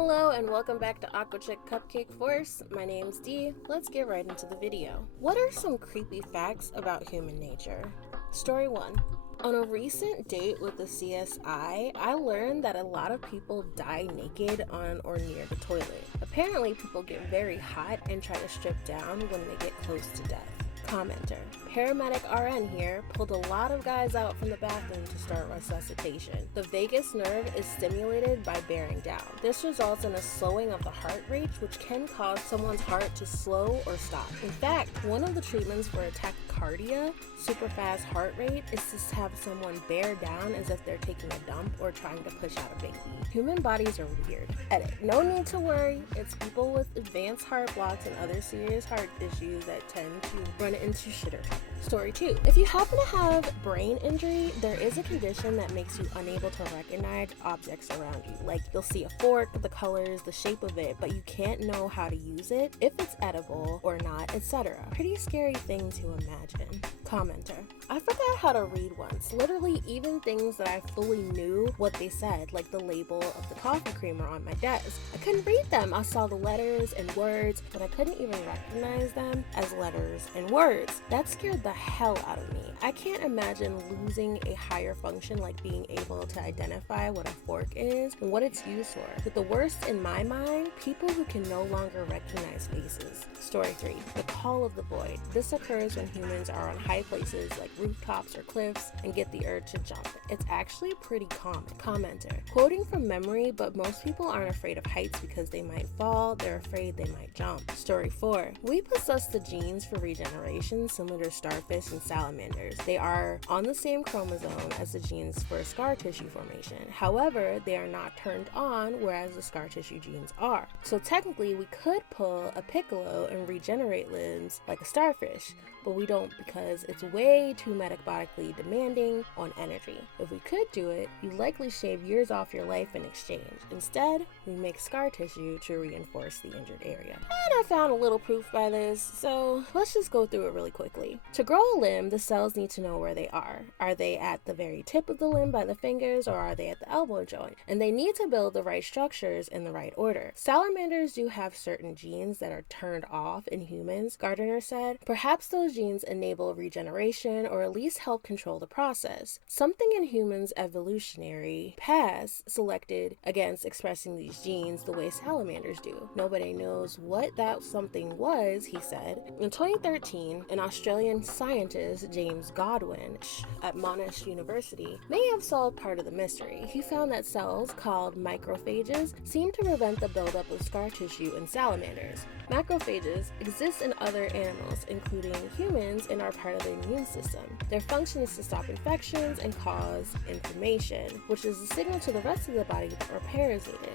Hello and welcome back to Aqua Chick Cupcake Force. My name's Dee. Let's get right into the video. What are some creepy facts about human nature? Story 1. On a recent date with the CSI, I learned that a lot of people die naked on or near the toilet. Apparently, people get very hot and try to strip down when they get close to death. Commenter. Paramedic RN here pulled a lot of guys out from the bathroom to start resuscitation. The vagus nerve is stimulated by bearing down. This results in a slowing of the heart rate, which can cause someone's heart to slow or stop. In fact, one of the treatments for a tachycardia, super fast heart rate, is to have someone bear down as if they're taking a dump or trying to push out a baby. Human bodies are weird. Edit. No need to worry. It's people with advanced heart blocks and other serious heart issues that tend to run into shitter trouble. Story 2. If you happen to have brain injury, there is a condition that makes you unable to recognize objects around you. Like you'll see a fork, the colors, the shape of it, but you can't know how to use it, if it's edible or not, etc. Pretty scary thing to imagine. Commenter. I forgot how to read once. Literally even things that I fully knew what they said, like the label of the coffee creamer on my desk. I couldn't read them. I saw the letters and words, but I couldn't even recognize them as letters and words. That scared the hell out of me. I can't imagine losing a higher function like being able to identify what a fork is and what it's used for. But the worst in my mind, people who can no longer recognize faces. Story 3. The call of the void. This occurs when humans are on high places like rooftops or cliffs and get the urge to jump. It's actually pretty common. Commenter. Quoting from memory, but most people aren't afraid of heights because they might fall, they're afraid they might jump. Story 4. We possess the genes for regeneration similar to starfish and salamanders. They are on the same chromosome as the genes for scar tissue formation. However, they are not turned on, whereas the scar tissue genes are. So technically, we could pull a piccolo and regenerate limbs like a starfish, but we don't because it's way too metabolically demanding on energy. If we could do it, you'd likely shave years off your life in exchange. Instead, we make scar tissue to reinforce the injured area. And I found a little proof by this, so let's just go through it really quickly. To grow a limb, the cells need to know where they are. Are they at the very tip of the limb by the fingers, or are they at the elbow joint? And they need to build the right structures in the right order. Salamanders do have certain genes that are turned off in humans, Gardner said. Perhaps those genes enable regeneration or at least help control the process. Something in humans' evolutionary past selected against expressing these genes the way salamanders do. Nobody knows what that something was, he said. In 2013, an Australian scientist, James Godwin, at Monash University, may have solved part of the mystery. He found that cells called macrophages seem to prevent the buildup of scar tissue in salamanders. Macrophages exist in other animals, including humans, and are part of the immune system. Their function is to stop infections and cause inflammation, which is a signal to the rest of the body to repair as needed.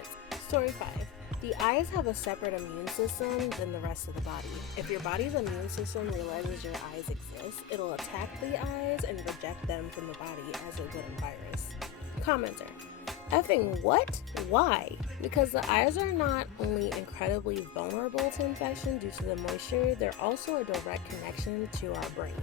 Story 5. The eyes have a separate immune system than the rest of the body. If your body's immune system realizes your eyes exist, it'll attack the eyes and reject them from the body as it would a virus. Commenter. Effing what? Why? Because the eyes are not only incredibly vulnerable to infection due to the moisture, they're also a direct connection to our brain.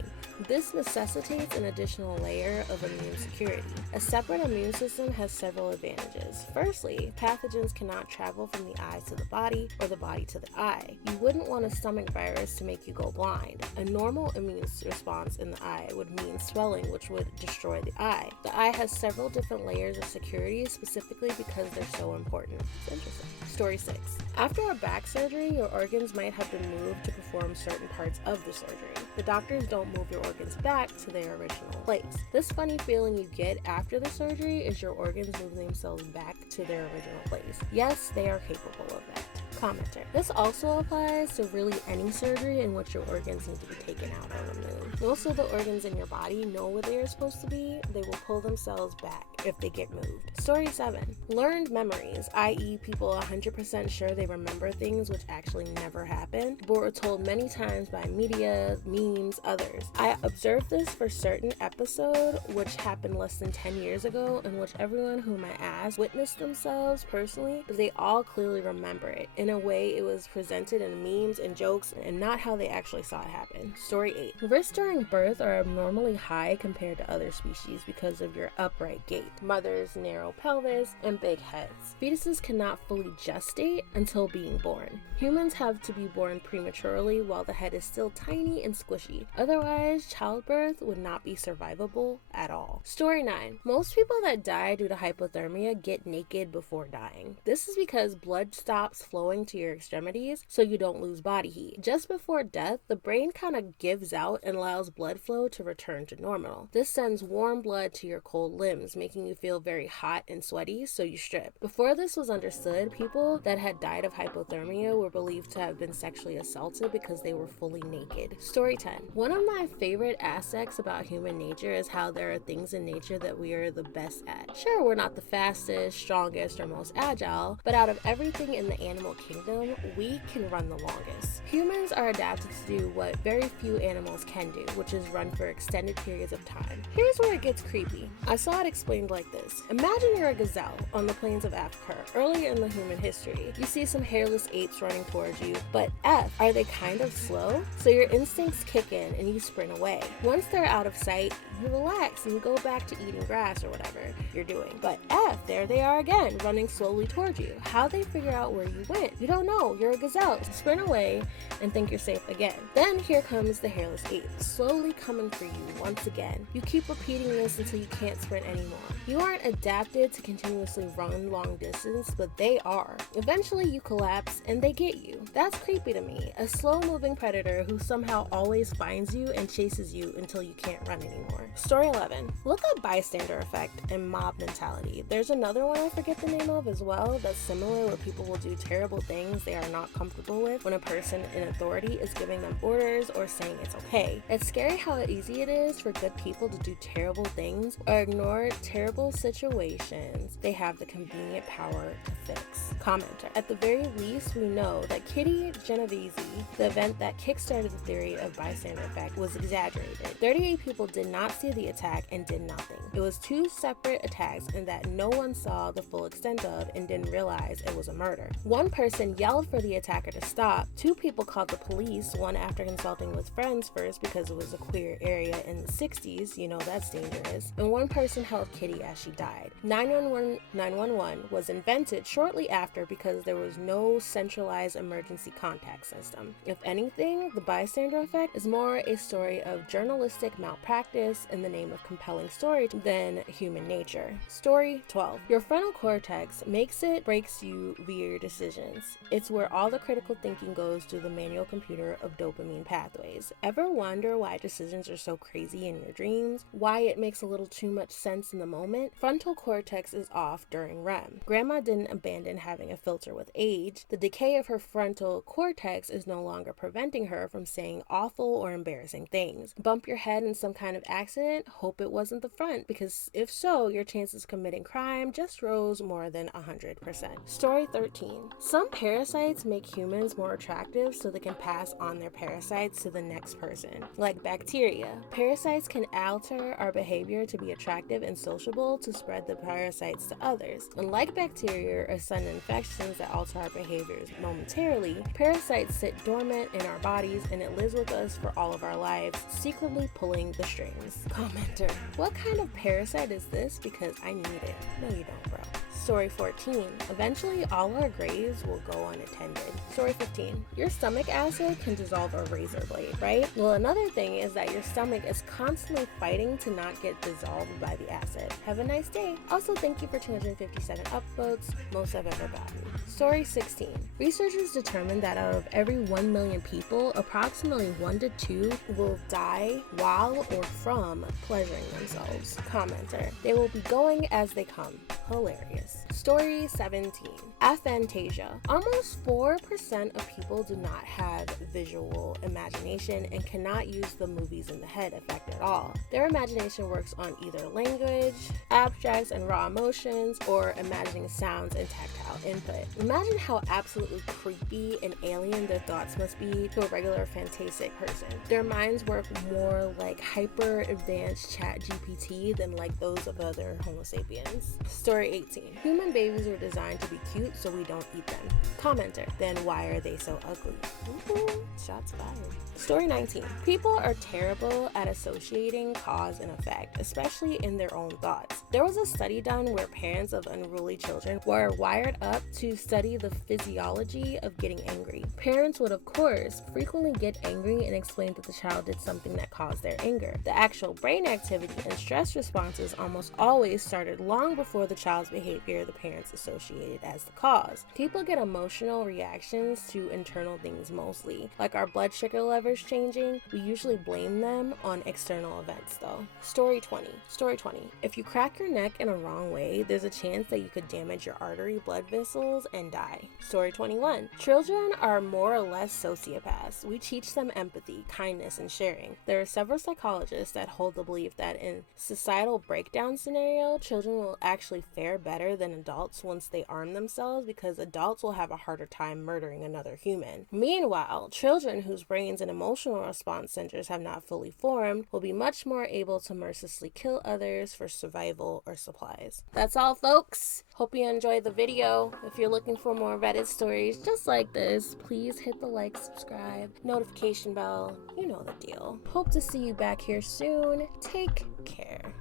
This necessitates an additional layer of immune security. A separate immune system has several advantages. Firstly, pathogens cannot travel from the eyes to the body or the body to the eye. You wouldn't want a stomach virus to make you go blind. A normal immune response in the eye would mean swelling, which would destroy the eye. The eye has several different layers of security, specifically because they're so important. It's interesting. Story 6. After a back surgery, your organs might have been moved to perform certain parts of the surgery. The doctors don't move your organs back to their original place. This funny feeling you get after the surgery is your organs moving themselves back to their original place. Yes, they are capable of that. Commenter. This also applies to really any surgery in which your organs need to be taken out or removed. Most of the organs in your body know where they are supposed to be. They will pull themselves back if they get moved. Story 7. Learned memories, i.e. people 100% sure they remember things which actually never happened, but were told many times by media, memes, others. I observed this for certain episode which happened less than 10 years ago, in which everyone whom I asked witnessed themselves personally, but they all clearly remember it. In a way, it was presented in memes and jokes and not how they actually saw it happen. Story 8. Risks during birth are abnormally high compared to other species because of your upright gait. Mothers narrow narrow pelvis, and big heads. Fetuses cannot fully gestate until being born. Humans have to be born prematurely while the head is still tiny and squishy. Otherwise, childbirth would not be survivable at all. Story 9. Most people that die due to hypothermia get naked before dying. This is because blood stops flowing to your extremities so you don't lose body heat. Just before death, the brain kind of gives out and allows blood flow to return to normal. This sends warm blood to your cold limbs, making you feel very hot and sweaty, so you strip. Before this was understood, people that had died of hypothermia were believed to have been sexually assaulted because they were fully naked. Story 10. One of my favorite aspects about human nature is how there are things in nature that we are the best at. Sure, we're not the fastest, strongest, or most agile, but out of everything in the animal kingdom, we can run the longest. Humans are adapted to do what very few animals can do, which is run for extended periods of time. Here's where it gets creepy. I saw it explained like this. Imagine you're a gazelle on the plains of Africa, early in the human history. You see some hairless apes running towards you, but are they kind of slow? So your instincts kick in and you sprint away. Once they're out of sight, you relax and you go back to eating grass or whatever you're doing. But there they are again, running slowly towards you. How they figure out where you went? You don't know. You're a gazelle. Sprint away and think you're safe again. Then here comes the hairless ape, slowly coming for you once again. You keep repeating this until you can't sprint anymore. You aren't adapted to continuously run long distance, but they are. Eventually you collapse and they get you. That's creepy to me. A slow-moving predator who somehow always finds you and chases you until you can't run anymore. Story 11. Look up bystander effect and mob mentality. There's another one I forget the name of as well that's similar, where people will do terrible things they are not comfortable with when a person in authority is giving them orders or saying it's okay. It's scary how easy it is for good people to do terrible things or ignore terrible situations they have the convenient power to fix. Commenter. At the very least, we know that Kitty Genovese, the event that kickstarted the theory of bystander effect, was exaggerated. 38 people did not see the attack and did nothing. It was two separate attacks and that no one saw the full extent of and didn't realize it was a murder. One person yelled for the attacker to stop. Two people called the police, one after consulting with friends first because it was a queer area in the 60s, you know that's dangerous, and one person held Kitty as she died. 911 was invented shortly after because there was no centralized emergency contact system. If anything, the bystander effect is more a story of journalistic malpractice in the name of compelling story than human nature. Story 12. Your frontal cortex breaks you via your decisions. It's where all the critical thinking goes through the manual computer of dopamine pathways. Ever wonder why decisions are so crazy in your dreams? Why it makes a little too much sense in the moment? Frontal cortex is off during REM. Grandma didn't abandon having a filter with age. The decay of her frontal cortex is no longer preventing her from saying awful or embarrassing things. Bump your head in some kind of accident? Hope it wasn't the front, because if so, your chances of committing crime just rose more than 100%. Story 13. Some parasites make humans more attractive so they can pass on their parasites to the next person. Like bacteria. Parasites can alter our behavior to be attractive and sociable to spread the parasites to others. Unlike bacteria or sudden infections that alter our behaviors momentarily, parasites sit dormant in our bodies and it lives with us for all of our lives, secretly pulling the strings. Commenter. What kind of parasite is this? Because I need it. No, you don't, bro. Story 14. Eventually, all our graves will go unattended. Story 15. Your stomach acid can dissolve a razor blade, right? Well, another thing is that your stomach is constantly fighting to not get dissolved by the acid. Have a nice day. Also, thank you for 257 upvotes, most I've ever gotten. Story 16. Researchers determined that out of every 1 million people, approximately 1 to 2 will die while or from pleasuring themselves. Commenter. They will be going as they come. Hilarious. Story 17. Aphantasia. Almost 4% of people do not have visual imagination and cannot use the movies in the head effect at all. Their imagination works on either language, abstracts and raw emotions, or imagining sounds and tactile input. Imagine how absolutely creepy and alien their thoughts must be to a regular phantasic person. Their minds work more like hyper advanced chat GPT than like those of other Homo sapiens. Story 18. Human babies are designed to be cute cute, so we don't eat them. Commenter, then why are they so ugly? Ooh, shots fired. Story 19. People are terrible at associating cause and effect, especially in their own thoughts. There was a study done where parents of unruly children were wired up to study the physiology of getting angry. Parents would, of course, frequently get angry and explain that the child did something that caused their anger. The actual brain activity and stress responses almost always started long before the child's behavior the parents associated as the cause. People get emotional reactions to internal things mostly, like our blood sugar levels changing. We usually blame them on external events though. Story 20. Story 20. If you crack your neck in a wrong way, there's a chance that you could damage your artery blood vessels and die. Story 21. Children are more or less sociopaths. We teach them empathy, kindness, and sharing. There are several psychologists that hold the belief that in societal breakdown scenario, children will actually fare better than adults once they arm themselves because adults will have a harder time murdering another human. Meanwhile, children whose brains and emotional response centers have not fully formed will be much more able to mercilessly kill others for survival or supplies. That's all, folks. Hope you enjoyed the video. If you're looking for more Reddit stories just like this, please hit the like, subscribe, notification bell. You know the deal. Hope to see you back here soon. Take care.